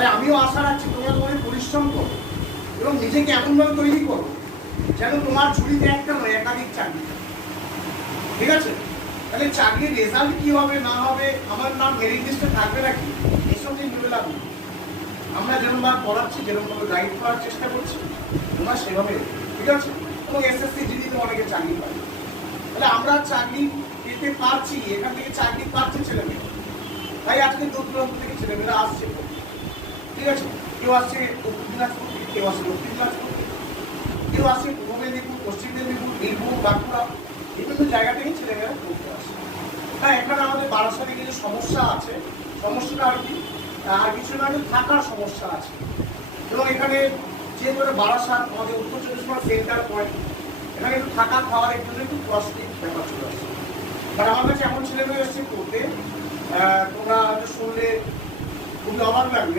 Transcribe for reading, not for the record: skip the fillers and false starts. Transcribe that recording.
তাই আমিও আশা রাখছি তোমরা তোমাদের পরিশ্রম করো এবং নিজেকে এমনভাবে তৈরি করো যেন তোমার ঝুড়িতে একটা নয় একাধিক চাকরি। ঠিক আছে? তাহলে চাকরির রেজাল্ট কি হবে না হবে, আমার নাম মেরিট লিস্টে থাকবে নাকি, এসব নিয়ে ভেবে লাভ নেই। আমরা যেরকমভাবে পড়াচ্ছি, যেরকমভাবে গাইড করার চেষ্টা করছি, তোমরা সেভাবে। ঠিক আছে? এবং এসএসসি জিডিতে অনেকে চাকরি পায়। তাহলে আমরা চাকরি পেতে পারছি, এখান থেকে চাকরি পাচ্ছে ছেলেমেয়ে। তাই আজকে দূর দূরান্ত থেকে ছেলেমেয়েরা আসছে। ঠিক আছে? কেউ আসছে উত্তর দিনাজপুর থেকে, কেউ আসছে দক্ষিণ দিনাজপুর থেকে, কেউ আসছে পূর্ব মেদিনীপুর, পশ্চিম মেদিনীপুর, বীরভূম, বাঁকুড়া, বিভিন্ন জায়গা থেকে ছেলেমেয়েরা পড়তে আসে। হ্যাঁ, এখানে আমাদের বারাসাতে কিছু সমস্যা আছে। সমস্যাটা আর কি, আর কিছু না, থাকার সমস্যা আছে। এবং এখানে যেহেতু বারাসাত আমাদের উত্তর চব্বিশ পরগনা সেন্টার পয়েন্ট, এখানে একটু থাকা খাওয়ার একটু কস্টলি ব্যাপার চলে আসে। বাট আমার কাছে এমন ছেলেমেয়ে এসছে পড়তে, তোমরা শুনলে খুবই অবাক লাগবে।